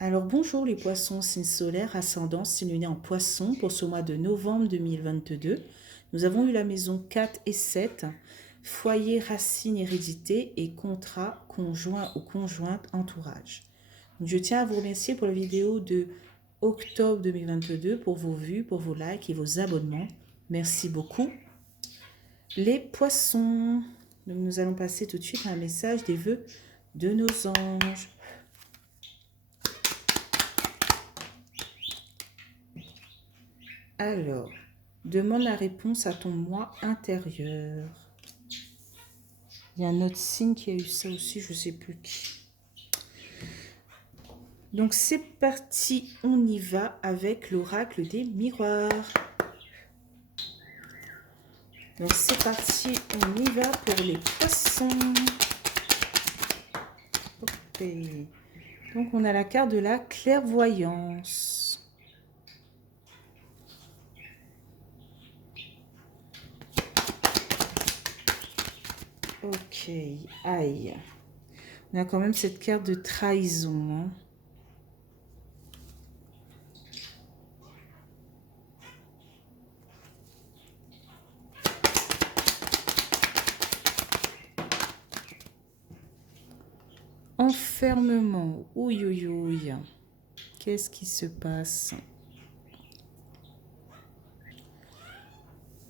Alors bonjour les poissons, signe solaire, ascendant, signe lunaire en poisson pour ce mois de novembre 2022. Nous avons eu la maison 4 et 7, foyer, racine, hérédité et contrat, conjoint ou conjointe, entourage. Je tiens à vous remercier pour la vidéo de octobre 2022, pour vos vues, pour vos likes et vos abonnements. Merci beaucoup. Les poissons, donc nous allons passer tout de suite à un message des vœux de nos anges. Alors, demande la réponse à ton moi intérieur. Il y a un autre signe qui a eu ça aussi, je ne sais plus qui. Donc c'est parti, on y va avec l'oracle des miroirs. Donc c'est parti, on y va pour les poissons. Ok. Donc on a la carte de la clairvoyance. Ok, aïe. On a quand même cette carte de trahison. Hein. Enfermement. Ouïe, ouïe, ouïe. Qu'est-ce qui se passe?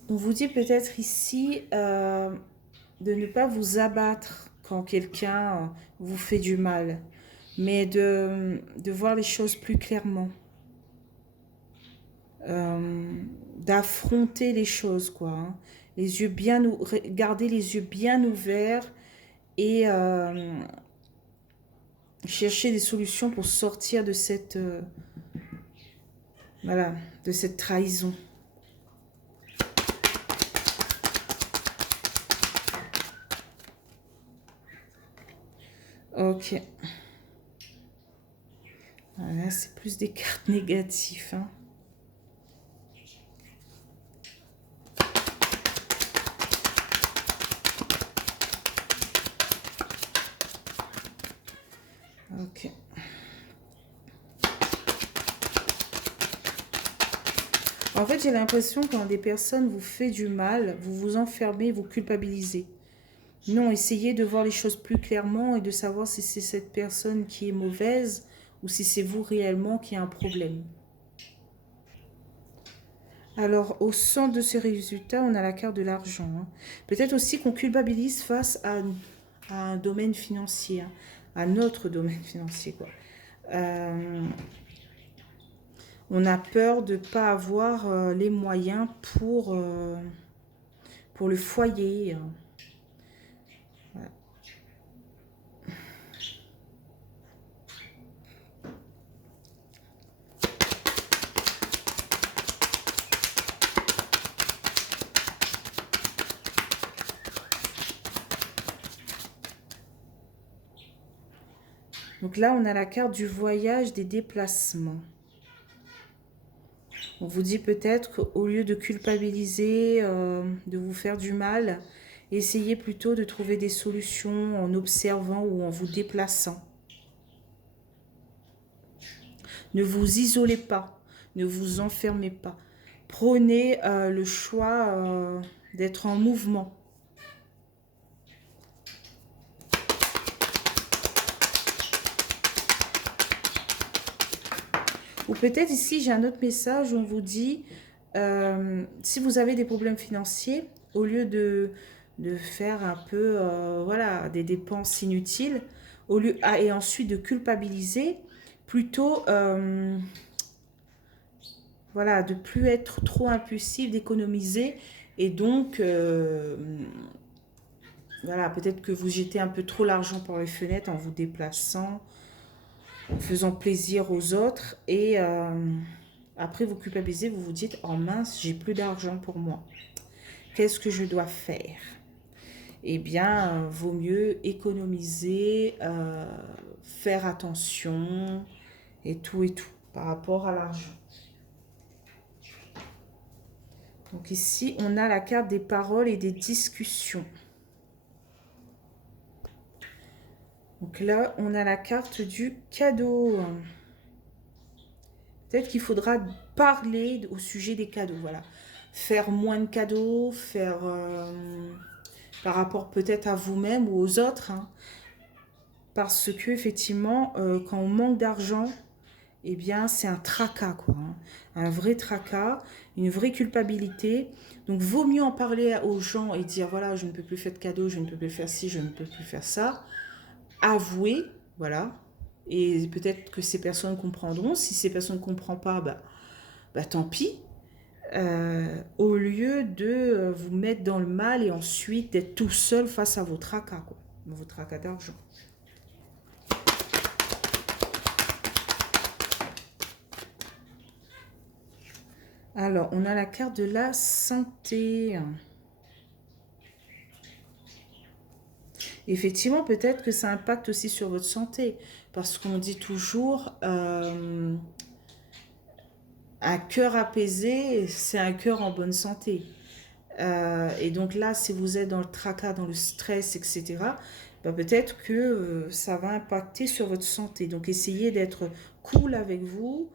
On vous dit peut-être ici de ne pas vous abattre quand quelqu'un vous fait du mal, mais de voir les choses plus clairement. D'affronter les choses, quoi. Hein. Les yeux bien garder les yeux bien ouverts et chercher des solutions pour sortir de cette voilà, de cette trahison. Ok. Voilà, c'est plus des cartes négatives. Hein. Ok. En fait, j'ai l'impression que quand des personnes vous font du mal, vous vous enfermez, vous culpabilisez. Non, essayez de voir les choses plus clairement et de savoir si c'est cette personne qui est mauvaise ou si c'est vous réellement qui a un problème. Alors, au centre de ces résultats, on a la carte de l'argent. Hein. Peut-être aussi qu'on culpabilise face à un domaine financier, hein, à notre domaine financier, quoi. On a peur de ne pas avoir les moyens pour le foyer. Voilà. Donc là, on a la carte du voyage, des déplacements. On vous dit peut-être qu'au lieu de culpabiliser, de vous faire du mal, essayez plutôt de trouver des solutions en observant ou en vous déplaçant. Ne vous isolez pas, ne vous enfermez pas. Prenez le choix d'être en mouvement. Ou peut-être ici, j'ai un autre message où on vous dit, si vous avez des problèmes financiers, au lieu de faire un peu voilà, des dépenses inutiles, et ensuite de culpabiliser, plutôt voilà, de plus être trop impulsif, d'économiser, et donc voilà, peut-être que vous jetez un peu trop l'argent par les fenêtres en vous déplaçant, en faisant plaisir aux autres, et après vous culpabilisez, vous vous dites, oh mince, j'ai plus d'argent pour moi. Qu'est-ce que je dois faire? Eh bien, vaut mieux économiser, faire attention, et tout par rapport à l'argent. Donc ici, on a la carte des paroles et des discussions. Donc là, on a la carte du cadeau. Peut-être qu'il faudra parler au sujet des cadeaux, voilà. Faire moins de cadeaux, faire par rapport peut-être à vous-même ou aux autres, hein. Parce que effectivement, quand on manque d'argent, eh bien, c'est un tracas, quoi, hein. Un vrai tracas, une vraie culpabilité. Donc, vaut mieux en parler aux gens et dire, voilà, je ne peux plus faire de cadeaux, je ne peux plus faire ci, je ne peux plus faire ça. Avouer, voilà. Et peut-être que ces personnes comprendront. Si ces personnes ne comprennent pas, bah tant pis. Au lieu de vous mettre dans le mal et ensuite d'être tout seul face à vos tracas, quoi. Vos tracas d'argent. Alors, on a la carte de la santé. Effectivement, peut-être que ça impacte aussi sur votre santé. Parce qu'on dit toujours, un cœur apaisé, c'est un cœur en bonne santé. Et donc là, si vous êtes dans le tracas, dans le stress, etc., bah peut-être que ça va impacter sur votre santé. Donc essayez d'être cool avec vous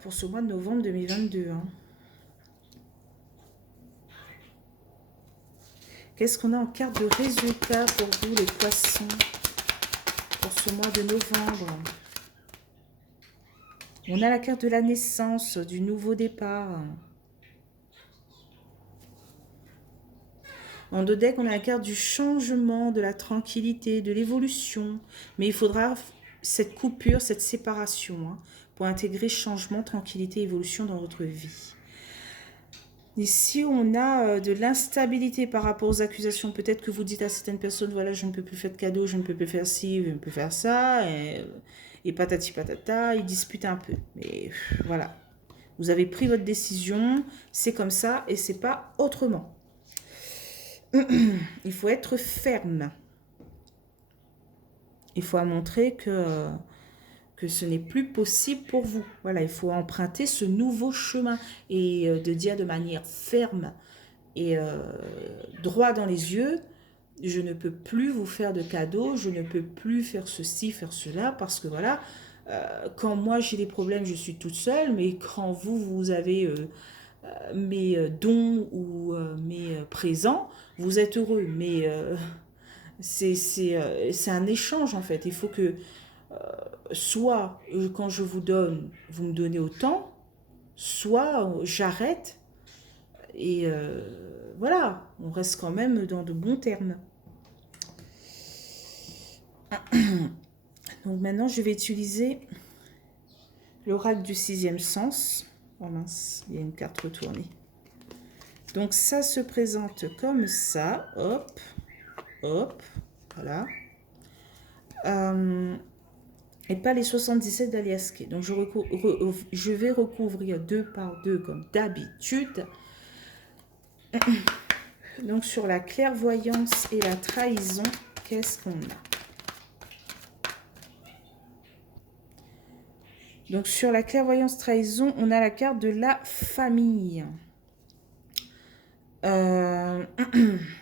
pour ce mois de novembre 2022, hein. Qu'est-ce qu'on a en carte de résultat pour vous, les poissons, pour ce mois de novembre? On a la carte de la naissance, du nouveau départ. En deux decks, on a la carte du changement, de la tranquillité, de l'évolution. Mais il faudra cette coupure, cette séparation, hein, pour intégrer changement, tranquillité, évolution dans votre vie. Ici, on a de l'instabilité par rapport aux accusations. Peut-être que vous dites à certaines personnes, voilà, je ne peux plus faire de cadeaux, je ne peux plus faire ci, je ne peux plus faire ça. Et patati patata, ils disputent un peu. Mais voilà, vous avez pris votre décision, c'est comme ça et c'est pas autrement. Il faut être ferme. Il faut montrer que ce n'est plus possible pour vous. Voilà, il faut emprunter ce nouveau chemin et de dire de manière ferme et droit dans les yeux, je ne peux plus vous faire de cadeaux, je ne peux plus faire ceci, faire cela, parce que voilà, quand moi j'ai des problèmes, je suis toute seule, mais quand vous avez mes dons ou mes présents, vous êtes heureux. Mais c'est un échange en fait. Il faut que soit quand je vous donne, vous me donnez autant, soit j'arrête et voilà, on reste quand même dans de bons termes. Donc maintenant, je vais utiliser l'oracle du sixième sens. Oh mince, il y a une carte retournée. Donc ça se présente comme ça, hop, hop, voilà. Et pas les 77 d'Aliaské. Donc je vais recouvrir 2 par 2 comme d'habitude. Donc sur la clairvoyance et la trahison, qu'est-ce qu'on a? Donc sur la clairvoyance trahison, on a la carte de la famille.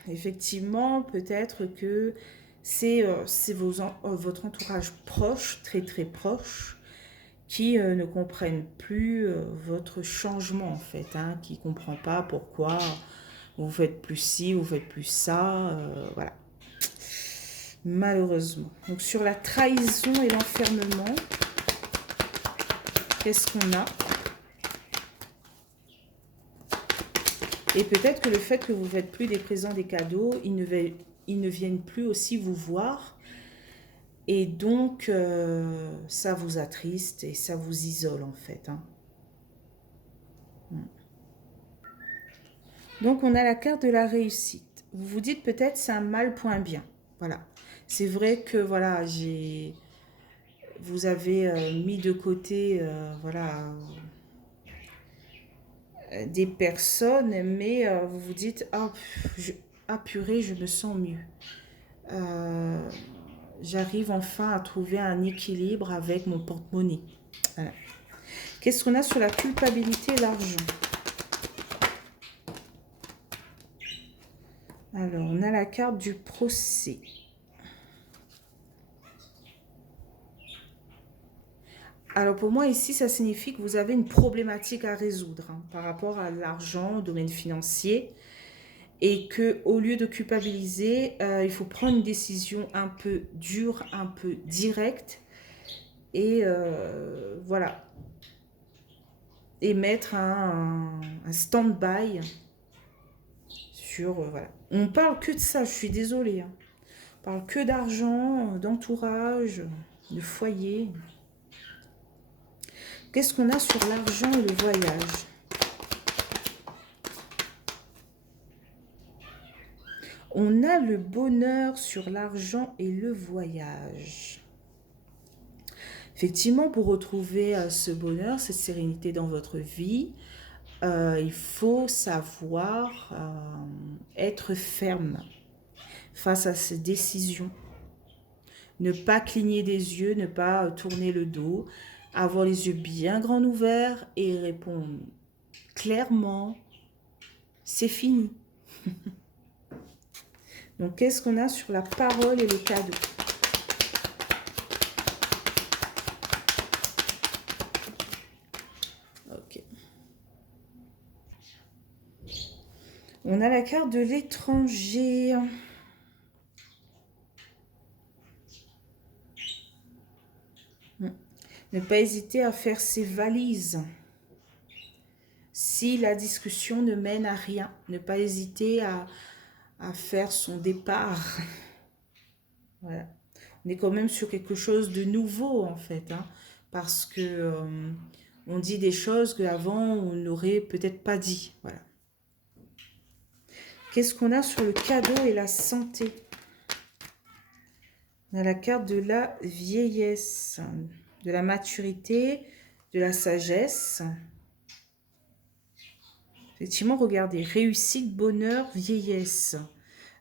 Effectivement, peut-être que c'est votre entourage proche, très très proche, qui ne comprennent plus votre changement en fait, hein, qui ne comprend pas pourquoi vous faites plus ci, vous faites plus ça, voilà. Malheureusement. Donc sur la trahison et l'enfermement, qu'est-ce qu'on a? Et peut-être que le fait que vous ne faites plus des présents, des cadeaux, ils ne viennent plus aussi vous voir. Et donc, ça vous attriste et ça vous isole en fait, hein. Donc, on a la carte de la réussite. Vous vous dites peut-être c'est un mal pour un bien. Voilà. C'est vrai que voilà, vous avez mis de côté voilà, des personnes, mais vous vous dites ah purée, je me sens mieux. J'arrive enfin à trouver un équilibre avec mon porte-monnaie. Voilà. Qu'est-ce qu'on a sur la culpabilité et l'argent? Alors, on a la carte du procès. Alors pour moi ici, ça signifie que vous avez une problématique à résoudre hein, par rapport à l'argent, au domaine financier, et que au lieu de culpabiliser, il faut prendre une décision un peu dure, un peu directe, et voilà, et mettre un stand-by sur voilà. On parle que de ça, je suis désolée. Hein. On parle que d'argent, d'entourage, de foyer. Qu'est-ce qu'on a sur l'argent et le voyage? On a le bonheur sur l'argent et le voyage. Effectivement, pour retrouver ce bonheur, cette sérénité dans votre vie, il faut savoir être ferme face à ces décisions. Ne pas cligner des yeux, ne pas tourner le dos, avoir les yeux bien grands ouverts et répondre clairement, c'est fini. Donc, qu'est-ce qu'on a sur la parole et le cadeau? Ok. On a la carte de l'étranger. Ne pas hésiter à faire ses valises. Si la discussion ne mène à rien, ne pas hésiter à faire son départ. Voilà. On est quand même sur quelque chose de nouveau en fait, hein, parce que on dit des choses qu'avant on n'aurait peut-être pas dit. Voilà. Qu'est-ce qu'on a sur le cadeau et la santé? On a la carte de la vieillesse, de la maturité, de la sagesse. Effectivement, regardez, réussite, bonheur, vieillesse.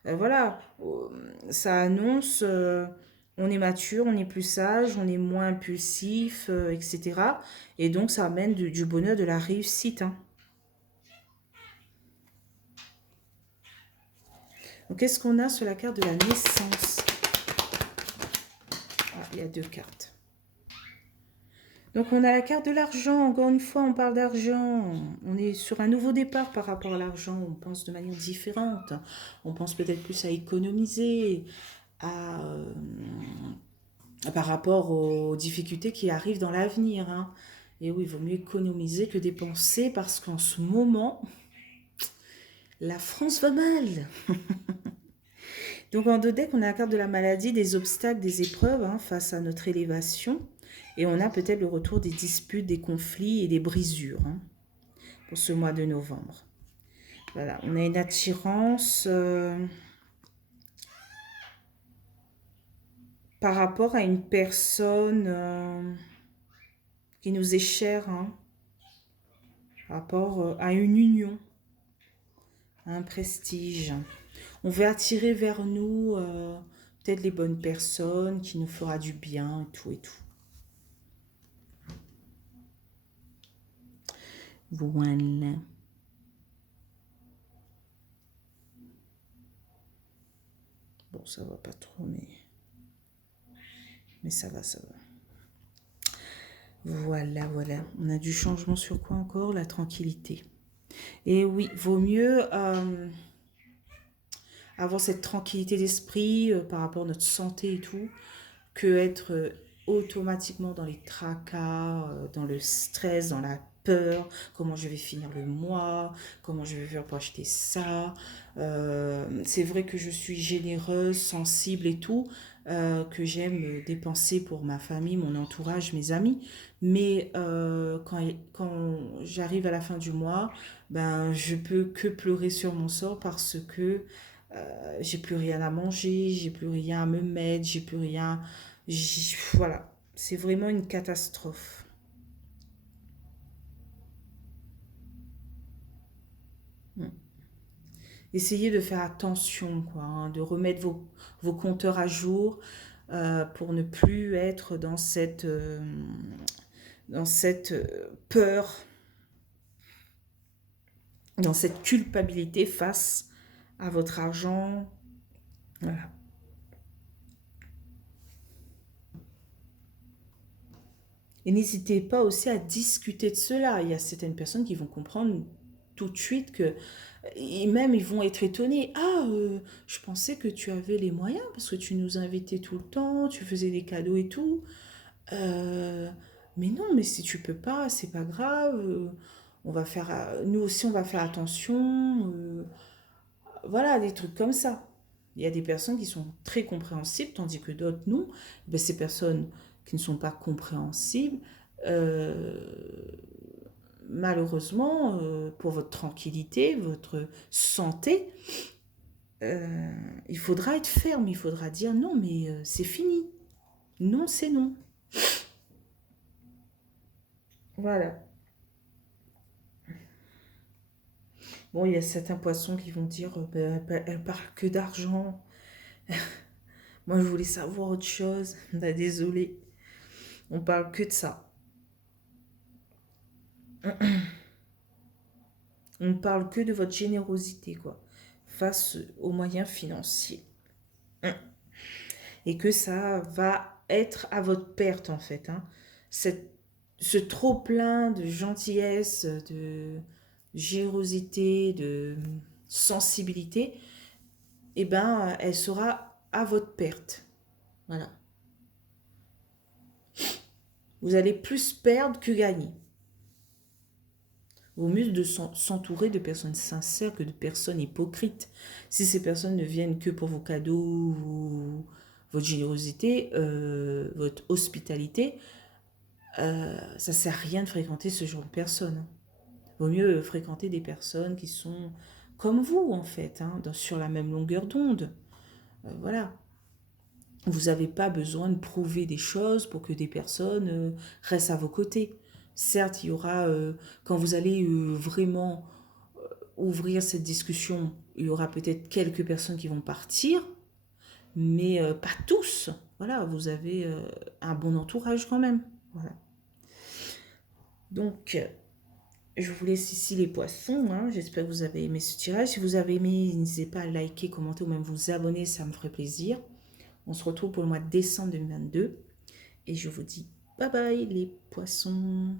Voilà, ça annonce, on est mature, on est plus sage, on est moins impulsif, etc. Et donc, ça amène du bonheur, de la réussite. Hein. Donc, qu'est-ce qu'on a sur la carte de la naissance? Ah, il y a 2 cartes. Donc, on a la carte de l'argent. Encore une fois, on parle d'argent. On est sur un nouveau départ par rapport à l'argent. On pense de manière différente. On pense peut-être plus à économiser, par rapport aux difficultés qui arrivent dans l'avenir. Hein. Et oui, il vaut mieux économiser que dépenser parce qu'en ce moment, la France va mal. Donc en 2 decks, on a la carte de la maladie, des obstacles, des épreuves hein, face à notre élévation. Et on a peut-être le retour des disputes, des conflits et des brisures hein, pour ce mois de novembre. Voilà, on a une attirance par rapport à une personne qui nous est chère, hein, par rapport à une union, à un prestige. On veut attirer vers nous peut-être les bonnes personnes, qui nous fera du bien, et tout et tout. Voilà. Bon, ça va pas trop, mais ça va, ça va. Voilà, voilà. On a du changement sur quoi encore? La tranquillité. Et oui, vaut mieux avoir cette tranquillité d'esprit par rapport à notre santé et tout, que être automatiquement dans les tracas, dans le stress, dans la peur, comment je vais finir le mois, comment je vais faire pour acheter ça. C'est vrai que je suis généreuse, sensible et tout, que j'aime dépenser pour ma famille, mon entourage, mes amis. Mais quand j'arrive à la fin du mois, ben, je peux que pleurer sur mon sort parce que j'ai plus rien à manger, j'ai plus rien à me mettre, j'ai plus rien. Voilà, c'est vraiment une catastrophe. Mm. Essayez de faire attention, quoi, hein, de remettre vos compteurs à jour pour ne plus être dans cette peur, dans cette culpabilité face à votre argent. Voilà. Et n'hésitez pas aussi à discuter de cela. Il y a certaines personnes qui vont comprendre tout de suite que, et même ils vont être étonnés. Ah, je pensais que tu avais les moyens parce que tu nous invitais tout le temps, tu faisais des cadeaux et tout. Euh, mais non, mais si tu peux pas, c'est pas grave. On va faire, nous aussi, on va faire attention. Voilà, des trucs comme ça. Il y a des personnes qui sont très compréhensibles, tandis que d'autres non. Ben, ces personnes qui ne sont pas compréhensibles, euh, malheureusement, pour votre tranquillité, votre santé, euh, il faudra être ferme, il faudra dire non, mais c'est fini. Non, c'est non. Voilà. Bon, il y a certains poissons qui vont dire ben, elle parle que d'argent. Moi, je voulais savoir autre chose. Ben, désolé, on parle que de ça. On ne parle que de votre générosité, quoi, face aux moyens financiers. Et que ça va être à votre perte, en fait. Hein. Ce trop-plein de gentillesse, de générosité, de sensibilité, eh ben, elle sera à votre perte. Voilà. Vous allez plus perdre que gagner. Vaut mieux de s'entourer de personnes sincères que de personnes hypocrites. Si ces personnes ne viennent que pour vos cadeaux, votre générosité, votre hospitalité, ça ne sert à rien de fréquenter ce genre de personnes. Vaut mieux fréquenter des personnes qui sont comme vous, en fait, hein, sur la même longueur d'onde. Voilà. Vous n'avez pas besoin de prouver des choses pour que des personnes restent à vos côtés. Certes, il y aura, quand vous allez vraiment ouvrir cette discussion, il y aura peut-être quelques personnes qui vont partir, mais pas tous. Voilà, vous avez un bon entourage quand même. Voilà. Donc, je vous laisse ici les poissons. Hein. J'espère que vous avez aimé ce tirage. Si vous avez aimé, n'hésitez pas à liker, commenter ou même vous abonner, ça me ferait plaisir. On se retrouve pour le mois de décembre 2022. Et je vous dis bye bye les poissons.